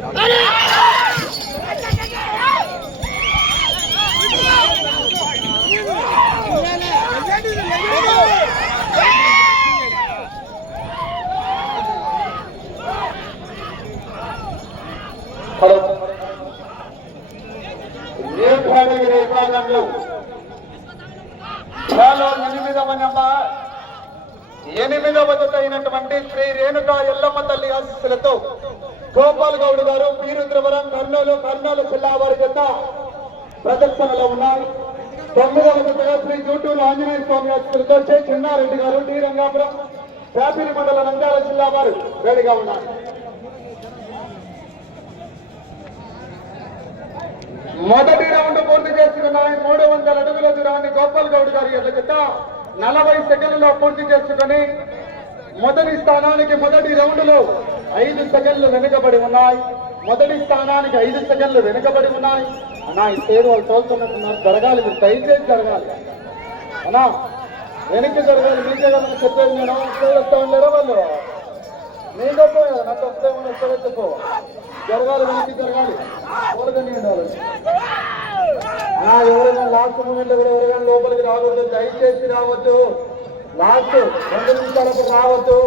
Hello విభాగంలో చాలా ఎనిమిదవ నెంబర్ ఎనిమిదవ జత అయినటువంటి శ్రీ రేణుకా ఎల్లమ్మ తల్లి ఆశీస్సులతో గోపాల్ గౌడ్ గారు వీరుద్రవరం కర్నూలు కర్నూలు జిల్లా వారి యొక్క ప్రదర్శనలో ఉన్నారు తొమ్మిదవ జతగా శ్రీ జూటూరు ఆంజనేయ స్వామి ఆశీస్సులతో చే చిన్నారెడ్డి గారు డి రంగాపురం శాపిలి మండల నంద్యాల జిల్లా వారు వేడిగా ఉన్నారు. మొదటి రౌండ్ పూర్తి చేసుకున్నాయి మూడు వందల అడుగుల దూరాన్ని గోపాల్ గౌడ్ గారి ఎదుగుత నలభై నలభై సెకండ్లలో పూర్తి చేసుకుని మొదటి స్థానానికి మొదటి రౌండ్లో ఐదు సెకండ్లు వెనుకబడి ఉన్నాయి. మొదటి స్థానానికి ఐదు సెకండ్లు వెనుకబడి ఉన్నాయి. అన్నా ఈ పేరు వాళ్ళు తోలుతున్నట్టున్నారు. జరగాలి మీరు దయచేసి జరగాలి. అన్నా వెనక్కి జరగాలి మీకే కదా చెప్పేది నేను. వస్తా ఉండలేరా వాళ్ళు? నేను పోయా నాకు వస్తే ఉన్న చెప్పు. జరగాలి వెనక్కి జరగాలి. ఊరకని ఉండాలి? ఎవరైనా లాస్ట్ మూమెంట్ కూడా ఎవరైనా లోపలికి రావద్దు దయచేసి రావద్దు. లాస్ట్ రెండు నిమిషాలకు రావద్దు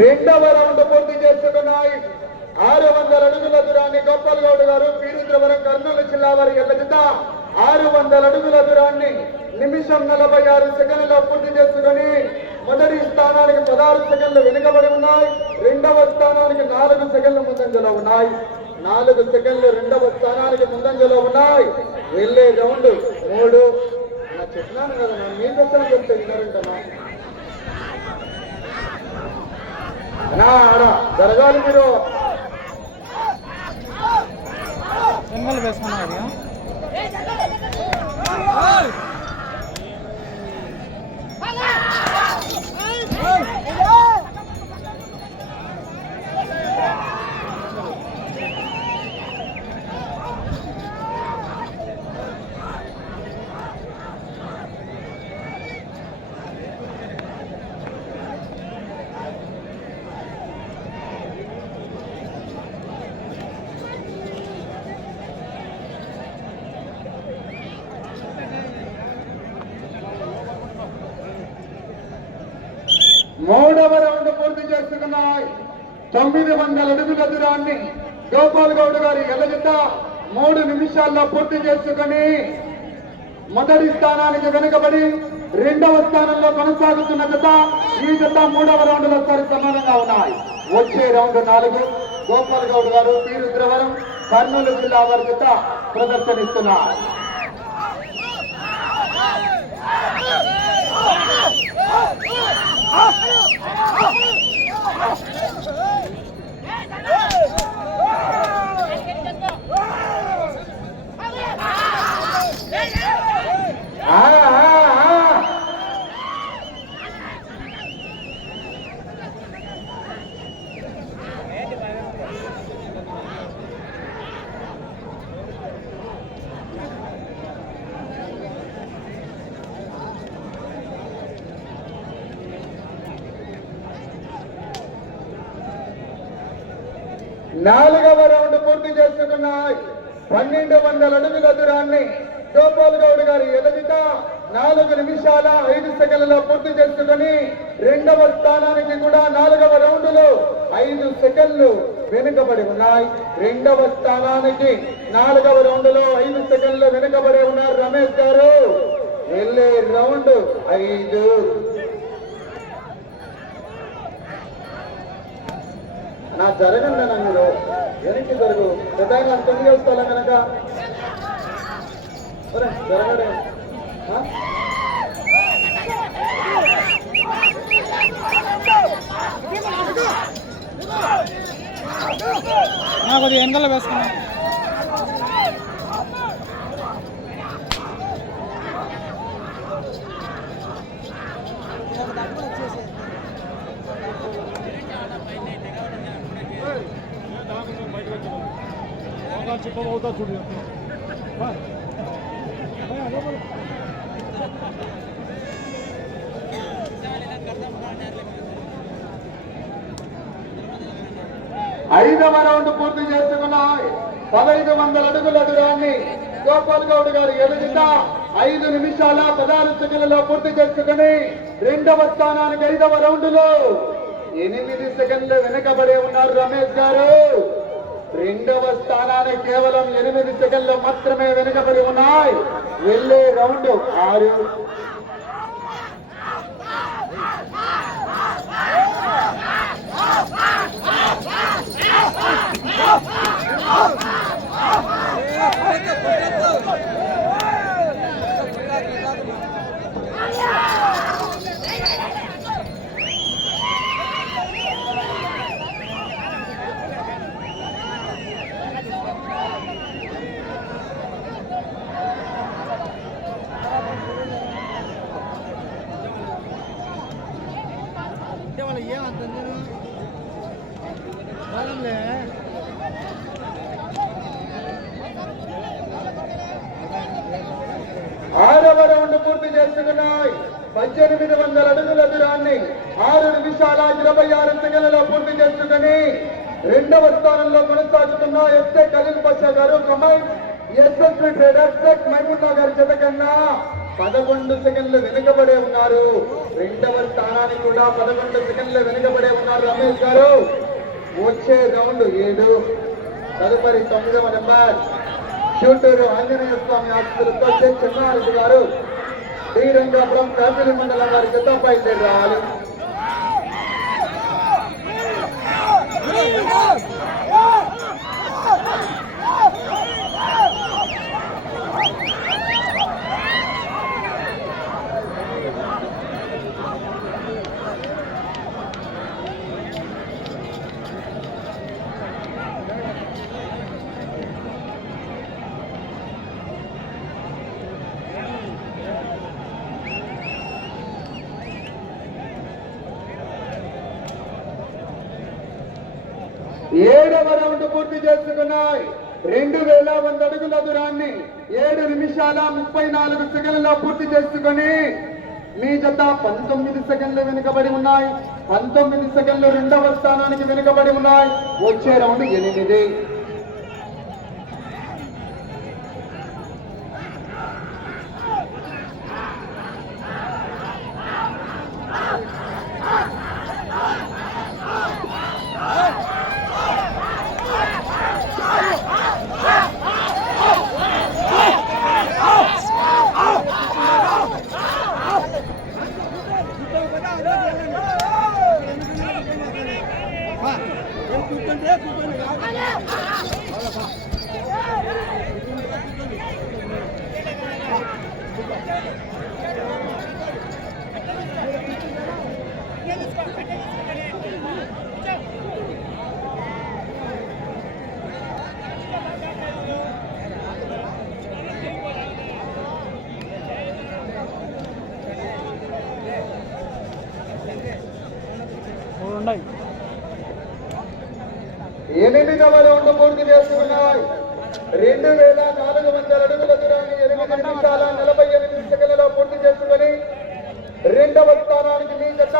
రెండవ రౌండ్ పూర్తి చేసుకున్నాయి ఆరు వందల అడుగుల దూరాన్ని గోపాల్ గౌడ్ గారు పీరుద్రవరం కర్నూలు జిల్లా వారి ఎల్లజిత ఆరు వందల అడుగుల దూరాన్ని నిమిషం నలభై ఆరు సెకండ్లలో పూర్తి చేసుకుని మొదటి స్థానానికి పదహారు సెకండ్లు వెనుకబడి ఉన్నాయి. రెండవ స్థానానికి నాలుగు సెకండ్లు ముందంజలో ఉన్నాయి. నాలుగు సెకండ్లు రెండవ స్థానానికి ముందంజలో ఉన్నాయి. వెళ్ళే రౌండ్ మూడు. నా చెప్పినాను కదా నా మీ పెద్దలు చెప్తే విన్నారంటనా ఆడ జరగాలి మీరు. వెనకాల వేసుకున్నారు మూడవ రౌండ్ తొమ్మిది వందల అడుగుల దూరాన్ని గోపాల్ గౌడ్ గారి ఎల్లజిత మూడు నిమిషాల్లో పూర్తి చేసుకుని మొదటి స్థానానికి వెనుకబడి రెండవ స్థానంలో కొనసాగుతున్న జత ఈ జత మూడవ రౌండ్లో సరి సమానంగా ఉన్నాయి. వచ్చే రౌండ్ నాలుగు. గోపాల్ గౌడ్ గారు తీరుద్రవరం కర్నూలు జిల్లా వారి జత ప్రదర్శనిస్తున్నారు. Oh! Ah! నాలుగవ రౌండ్ పూర్తి చేసుకున్న పన్నెండు వందల అడుగుల దూరాన్ని గోపాల్ గౌడ్ గారి ఎదుట నాలుగు నిమిషాల ఐదు సెకండ్లలో పూర్తి చేసుకుని రెండవ స్థానానికి కూడా నాలుగవ రౌండ్లో ఐదు సెకండ్లు వెనుకబడి ఉన్నాయి. రెండవ స్థానానికి నాలుగవ రౌండ్లో ఐదు సెకండ్లు వెనుకబడి ఉన్నారు రమేష్ గారు. వెళ్ళే రౌండ్ ఐదు. నా జరగండి నన్ను వెనక్కి జరుగు. ప్రధాన తొమ్మిది వస్తాలా కనుక జరగడే. నాకు కొద్దిగా వెనకాల వేసుకున్నా. అవుతా చూడు ఐదవ రౌండ్ పూర్తి చేసుకున్న పదహైదు వందల అడుగుల దూరాన్ని గోపాల్ గౌడ్ గారు ఎదుగుతా ఐదు నిమిషాల పదహారు సెకండ్లలో పూర్తి చేసుకుని రెండవ స్థానానికి ఐదవ రౌండ్లో ఎనిమిది సెకండ్లు వెనుకబడి ఉన్నారు రమేష్ గారు. రెండవ స్థానాన్ని కేవలం ఎనిమిది సెకండ్లు మాత్రమే వెనుకబడి ఉన్నాయి. వెళ్ళే రౌండ్ ఆరు. అంటే ఆరవ రౌండ్ పూర్తి చేస్తున్నాయి పద్దెనిమిది వందల అడుగుల దూరాన్ని ఆరు నిమిషాల ఇరవై ఆరు సెకండ్లలో పూర్తి చేసుకుని రెండవ స్థానంలో కొనసాగుతున్న ఎస్ఏ ఖలీల్ పషా గారు కమల్ ఎస్ఎస్వి ట్రేడర్స్ టెక్ గారి జత కన్నా పదకొండు సెకండ్లు వెనుకబడే ఉన్నారు. రెండవ స్థానానికి కూడా పదకొండు సెకండ్లు వెనుకబడే ఉన్నారు రమేష్ గారు. వచ్చే రౌండ్ ఏడు. తదుపరి తొమ్మిదవ నెంబర్ షూటూరు ఆంజనేయ స్వామి ఆస్తులతో చెన్నారెడ్డి గారు. శ్రీరంగాపురం ఫ్యామిలీ మండలం గారి జత బయలుదేరి రావాలి ఏడవ రౌండ్ పూర్తి చేసుకున్నాయి. రెండు వేల వంద అడుగుల దూరాన్ని ఏడు నిమిషాల ముప్పై నాలుగు సెకండ్లలో పూర్తి చేసుకుని మీ జత పంతొమ్మిది సెకండ్లు వెనుకబడి ఉన్నాయి. పంతొమ్మిది సెకండ్లు రెండవ స్థానానికి వెనుకబడి ఉన్నాయి. వచ్చే రౌండ్ ఎనిమిది మూడు ఉన్నాయి ఎనిమిదవ రౌండ్ పూర్తి చేసుకున్నాయి రెండు వేల నాలుగు వందల అడుగుల దూరాన్ని ఎనిమిది నిమిషాల నలభై ఎనిమిది సెకండ్లలో పూర్తి చేసుకుని రెండవ స్థానానికి మీ జత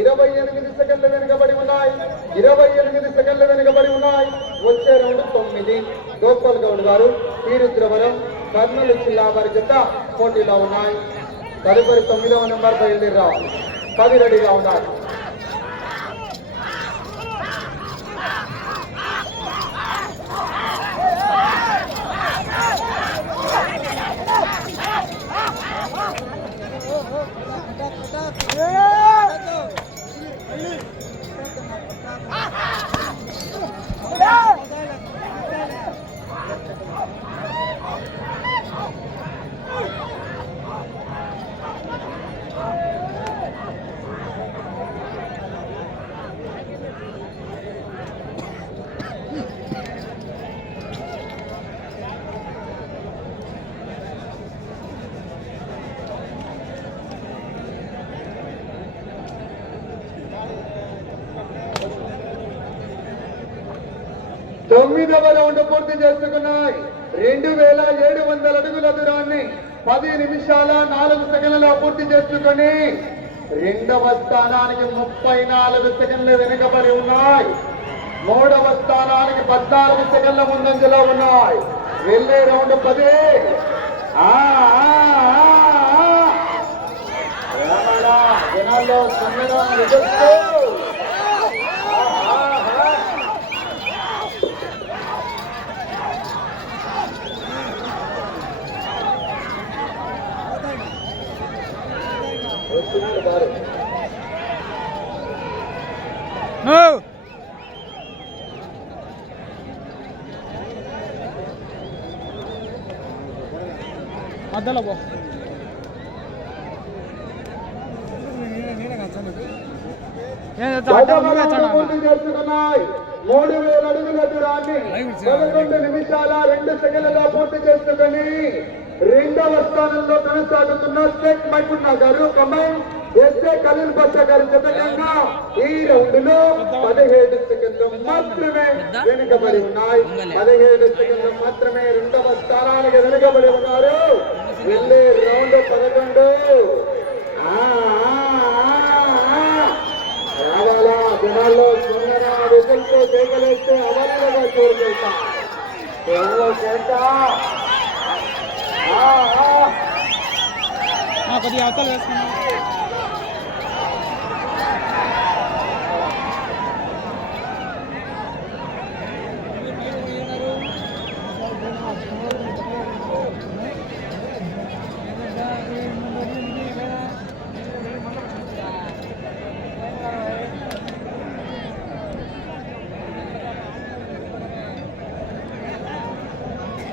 ఇరవై ఎనిమిది సెకండ్లు వెనుకబడి ఉన్నాయి. ఇరవై ఎనిమిది సెకండ్లు వెనుకబడి ఉన్నాయి. వచ్చే రౌండ్ తొమ్మిది. గోపాల్ గౌడ్ గారు తీరుద్రవరం కర్నూలు జిల్లా వారి జత పోటీలో ఉన్నాయి. తదుపరి తొమ్మిదవ నెంబర్ బయలుదేరి రావాలి పది రెడీగా ఉన్నారు. తొమ్మిదవ రౌండ్ పూర్తి చేసుకున్నాయి. రెండు వేల ఏడు వందల అడుగుల దూరాన్ని పది నిమిషాల నాలుగు సెకండ్లలో పూర్తి చేసుకుని రెండవ స్థానానికి ముప్పై నాలుగు సెకండ్లు వెనుకబడి ఉన్నాయి. మూడవ స్థానానికి పద్నాలుగు సెకండ్ల ముందంజలో ఉన్నాయి. వెళ్ళే రౌండ్ పది. ఆ, ఆ, జనాల్లో సంబరం ఎదుర్కో. ఆహా, ఆహా. వస్తున్నాడు బారు. నో మధ్యలో పో ఏం చేస్తా? అడ్డం పదవ నువ్వే రౌండ్ చాడా? పూర్తి చేసుకున్నాయి మూడు వేల అడుగుల దూరాన్ని పదకొండు నిమిషాల రెండు సెకండ్లలో పూర్తి చేసుకుని రెండవ స్థానంలో కొనసాగుతున్న షేక్ మైకున్నా గారు కమాండ్ ఎస్ఏ ఖలీల్ బస్సా గారి జతకంగా ఈ రౌండ్లో పదిహేడు సెకండ్లు మాత్రమే వెనుకబడి ఉన్నాయి. పదిహేడు సెకండ్లు మాత్రమే రెండవ స్థానానికి వెనుకబడి ఉన్నారు. వెళ్ళే రౌండ్ పదకొండు. రావాలా? జనాల్లో సుందర విజయంతో చేయగలిస్తే అవలీలగా కోరుకుంటా కొద్దిగా అవతల వేసుకున్నా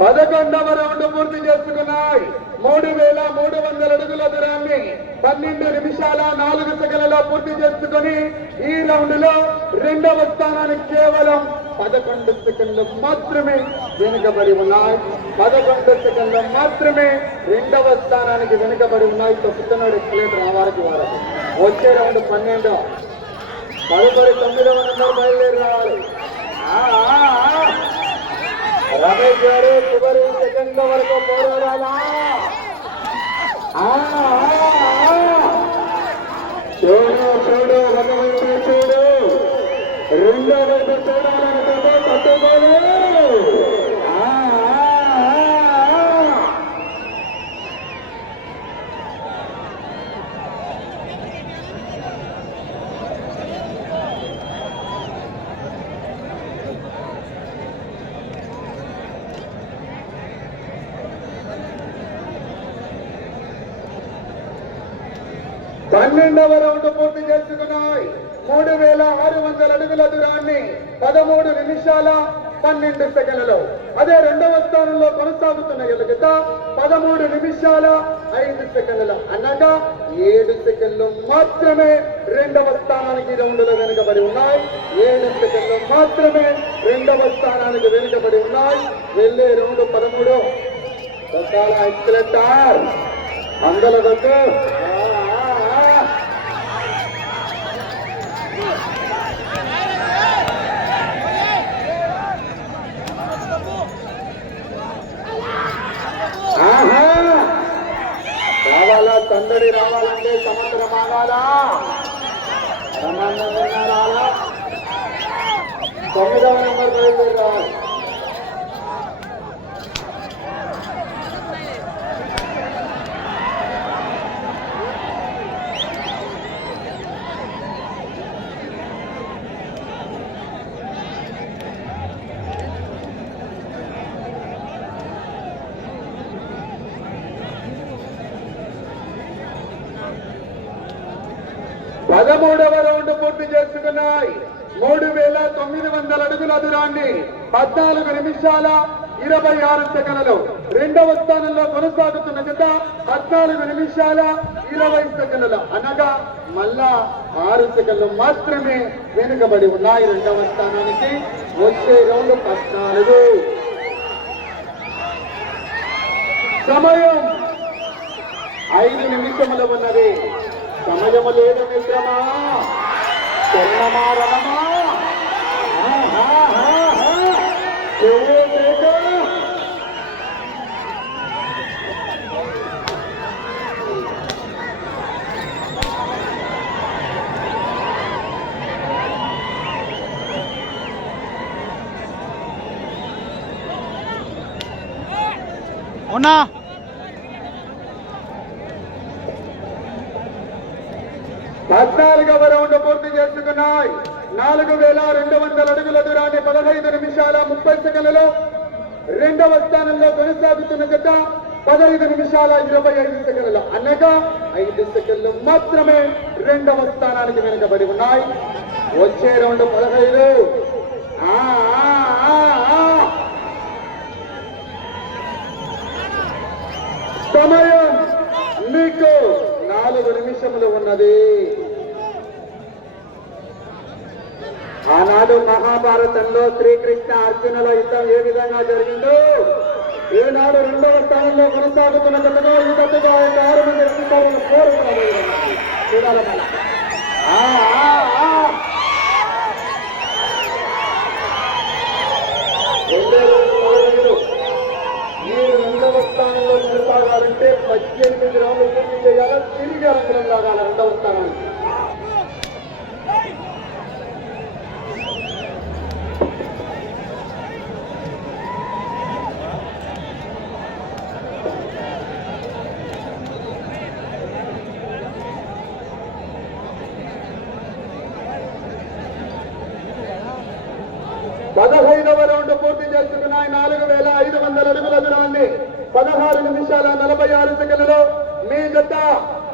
పదకొండవ రౌండ్ పూర్తి చేసుకున్నాయి. మూడు వేల మూడు వందల అడుగుల దూరాన్ని పన్నెండు నిమిషాల నాలుగు సెకండ్లలో పూర్తి చేసుకుని ఈ రౌండ్లో రెండవ స్థానానికి కేవలం పదకొండు సెకండ్లు మాత్రమే వెనుకబడి ఉన్నాయి. పదకొండు సెకండ్లు మాత్రమే రెండవ స్థానానికి వెనుకబడి ఉన్నాయి. తొక్కుతున్నాడు ఎక్స్లేటర్ ఆ వారు. వచ్చే రౌండ్ పన్నెండు. పదకొండు తొమ్మిదవ నెంబర్ బయలుదేరి రావాలి ఆ, ఆ. రమేష్ గారు చివరి సెకండ్ల వరకు పోరాడాలా? చూడు చూడు ఒక వైపు చూడు. రెండో వైపు చూడాలనుకుంటే పట్టుకోలేదు పన్నెండవ రౌండ్ పూర్తి చేసుకున్నాయి. మూడు వేల ఆరు వందల అడుగుల దూరాన్ని పదమూడు నిమిషాల పన్నెండు సెకండ్లలో అదే రెండవ స్థానంలో కొనసాగుతున్న ఎలుగత పదమూడు నిమిషాల ఐదు సెకండ్ల అనగా ఏడు సెకండ్లు మాత్రమే రెండవ స్థానానికి రౌండ్లో వెనుకబడి ఉన్నాయి. ఏడు సెకండ్లు మాత్రమే రెండవ స్థానానికి వెనుకబడి ఉన్నాయి. వెళ్ళే రౌండ్ పదమూడు. ఎక్సలెంట్ అందల దగ్గర ఆహా! రావాలా సందడి రావాలంటే సముద్రం ఆగాలా బ్రహ్మాండంగా రావాలా తొమ్మిదవ నెంబర్ బయలుదేరి రావాలి పదమూడవ రౌండ్ పూర్తి చేసుకున్నాయి మూడు వేల తొమ్మిది వందల అడుగుల దూరాన్ని పద్నాలుగు నిమిషాల ఇరవై ఆరు సెకండ్లు రెండవ స్థానంలో కొనసాగుతున్న జత పద్నాలుగు నిమిషాల ఇరవై సెకండ్లు అనగా మళ్ళా ఆరు సెకండ్లు మాత్రమే వెనుకబడి ఉన్నాయి రెండవ స్థానానికి. వచ్చే రౌండ్ పద్నాలుగు. సమయం ఐదు నిమిషములు ఉన్నది. సమయము లేదు మిత్రమా చెన్నమా రణమా ఆహాహాహా. పూర్తి నాలుగు వేల రెండు వందల అడుగుల దూరాన్ని పదహైదు నిమిషాల ముప్పై సెకండ్లలో రెండవ స్థానంలో కొనసాగుతున్న జత పదహైదు నిమిషాల ఇరవై ఐదు సెకండ్ల అనగా ఐదు సెకండ్లు మాత్రమే రెండవ స్థానానికి వెనుకబడి ఉన్నాయి. వచ్చే రెండు పదహైదు ఆ, ఆ, ఆ, ఆ. సమయం మీకు నాలుగు నిమిషములు ఉన్నది ఆనాడు మహాభారతంలో శ్రీకృష్ణ అర్జునుల యుద్ధం ఏ విధంగా జరిగిందో? ఈనాడు రెండవ స్థానంలో కొనసాగుతున్న జతగా ఈ జతగా ఒక ఆరు మంది అధికారులు కోరుతున్నారు మీరు రెండవ స్థానంలో కొనసాగాలంటే పద్దెనిమిది రౌండ్లు పూర్తి చేయాలి? తిరిగి రంగులం లాగాలి రెండవ స్థానానికి పదహైదవ రౌండ్ పూర్తి చేసుకున్నాయి నాలుగు వేల ఐదు వందల అడుగుల దూరాన్ని పదహారు నిమిషాల నలభై సెకండ్లలో మీ జత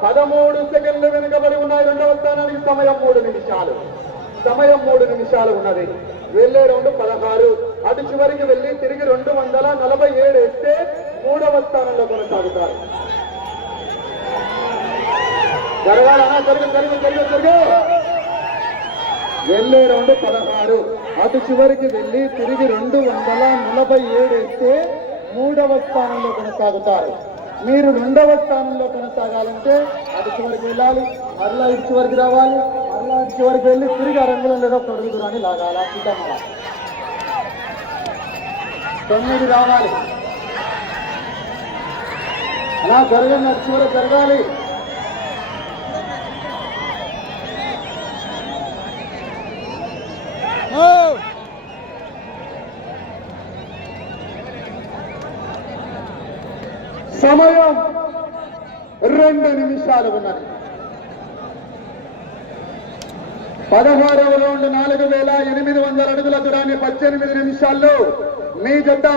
పదమూడు సెకండ్లు వెనుకబడి ఉన్నాయి. రెండవ స్థానానికి సమయం మూడు నిమిషాలు. సమయం మూడు నిమిషాలు ఉన్నది. వెళ్ళే రెండు పదహారు. అటు చివరికి వెళ్ళి తిరిగి రెండు వందల నలభై ఏడు వేస్తే మూడవ స్థానంలో కొనసాగుతారు. జరగాలన్నా జరుగు జరుగు జరుగు జరుగు. వెళ్ళే రెండు పదహారు. అటు చివరికి వెళ్ళి తిరిగి రెండు వందల నలభై ఏడు వేస్తే మూడవ స్థానంలో కొనసాగుతారు. మీరు రెండవ స్థానంలో కొనసాగాలంటే అటు చివరికి వెళ్ళాలి మరలా ఇటు చివరికి రావాలి మరలా ఇటు చివరికి వెళ్ళి తిరిగి ఆ రంగులో లేదా తొడుగు లాగాల. తొమ్మిది రావాలి. అలా జరగని అటు చివరికి జరగాలి. సమయం రెండు నిమిషాలు ఉన్నది. పదహారవ రౌండ్ నాలుగు వేల ఎనిమిది వందల అడుగుల దూరాన్ని పద్దెనిమిది నిమిషాల్లో మీ జత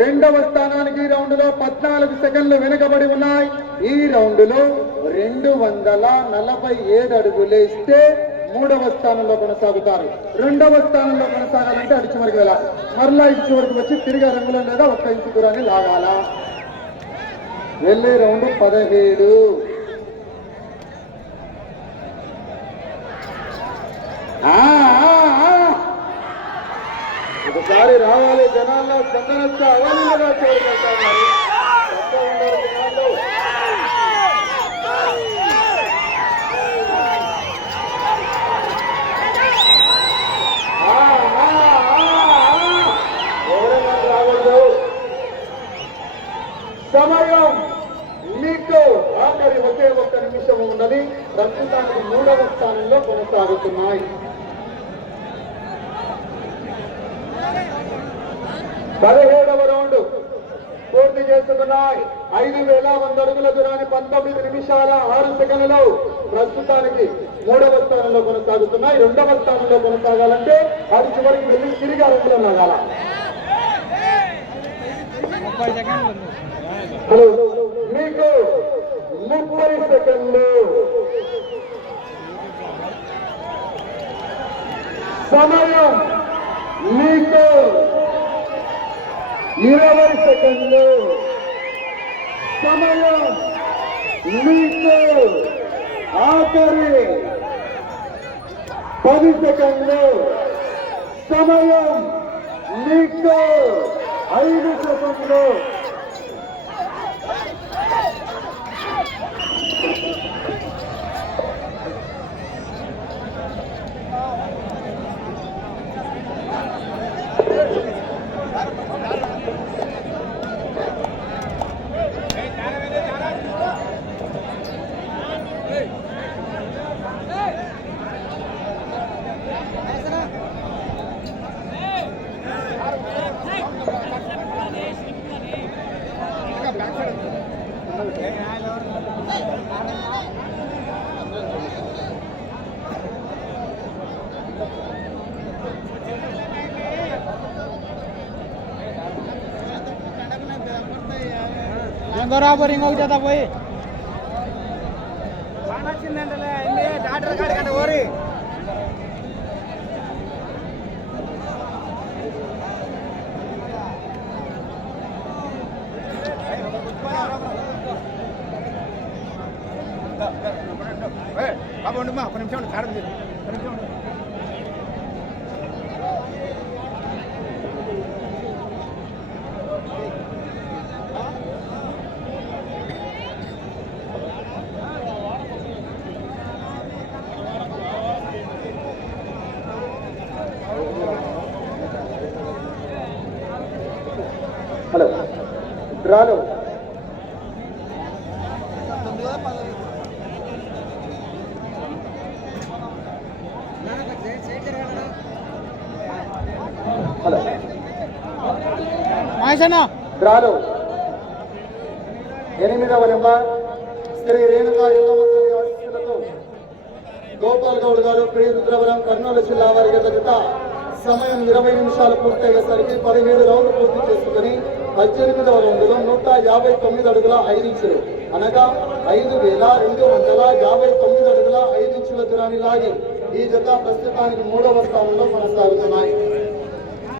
రెండవ స్థానానికి ఈ రౌండ్లో పద్నాలుగు సెకండ్లు వెనుకబడి ఉన్నాయి. ఈ రౌండ్లో రెండు వందల నలభై ఏడు అడుగులు ఇస్తే మూడవ స్థానంలో కొనసాగుతారు. రెండవ స్థానంలో కొనసాగాలంటే అడిచి చివరికి వెళ్ళాలి. మరలా ఇటు వరకు వచ్చి తిరిగి ఆ రంగులో లేదా ఒక్క ఇంచు దూరాన్ని లాగాలా? వెళ్ళే రౌండ్ పదిహేడు. ఒకసారి రావాలి జనాల్లో చందనచ్చ అవలీలుగా చేరుకుంటారు. సమయం చక్క ఉండరు జనాల్లో. ఆ, ఆ, ఆ, ఆ. ఎవరైనా రావద్దు సమయం మీకు ఆఖరి ఒకే ఒక్క నిమిషం ఉన్నది ప్రస్తుతానికి మూడవ స్థానంలో కొనసాగుతున్నాయి. పదిహేడవ రౌండ్ పూర్తి చేసుకున్నాయి ఐదు వేల వంద అడుగుల దూరాన్ని పంతొమ్మిది నిమిషాల ఆరు సెకండ్లలో ప్రస్తుతానికి మూడవ స్థానంలో కొనసాగుతున్నాయి. రెండవ స్థానంలో కొనసాగాలంటే అది చివరికి వెళ్ళి తిరిగి అరంగులో లాగాల. హలో మీకు ముప్పై సెకండ్లు సమయం మీకు ఇరవై సెకండ్లు. సమయం మీకు ఆఖరి పది సెకండ్లు. సమయం మీకు ఐదు సెకండ్లు. బరాబర్ ఇంకొక జత పోయి డాక్టర్ కాడి కంటే ఓరి బాబు ఉండమ్మా ఒక నిమిషం ఉండు, డ్రాలో హలో. ఎనిమిదవ నెంబర్ శ్రీ రేణుకా గోపాల్ గౌడ్ గారు ప్రియ రుద్రవరం కర్నూలు జిల్లా వారి జత సమయం ఇరవై నిమిషాలు పూర్తయ్యేసరికి పదిహేడు రౌండ్లు పూర్తి చేసుకుని పద్దెనిమిదవ రౌండ్లో నూట యాభై తొమ్మిది అడుగుల ఐదు ఇంచులు. అనగా ఐదు వేల రెండు వందల యాభై తొమ్మిది అడుగుల ఐదు ఇంచుల దూరాన్ని లాగి ఈ జత ప్రస్తుతానికి మూడవ స్థానంలో కొనసాగుతున్నాయి.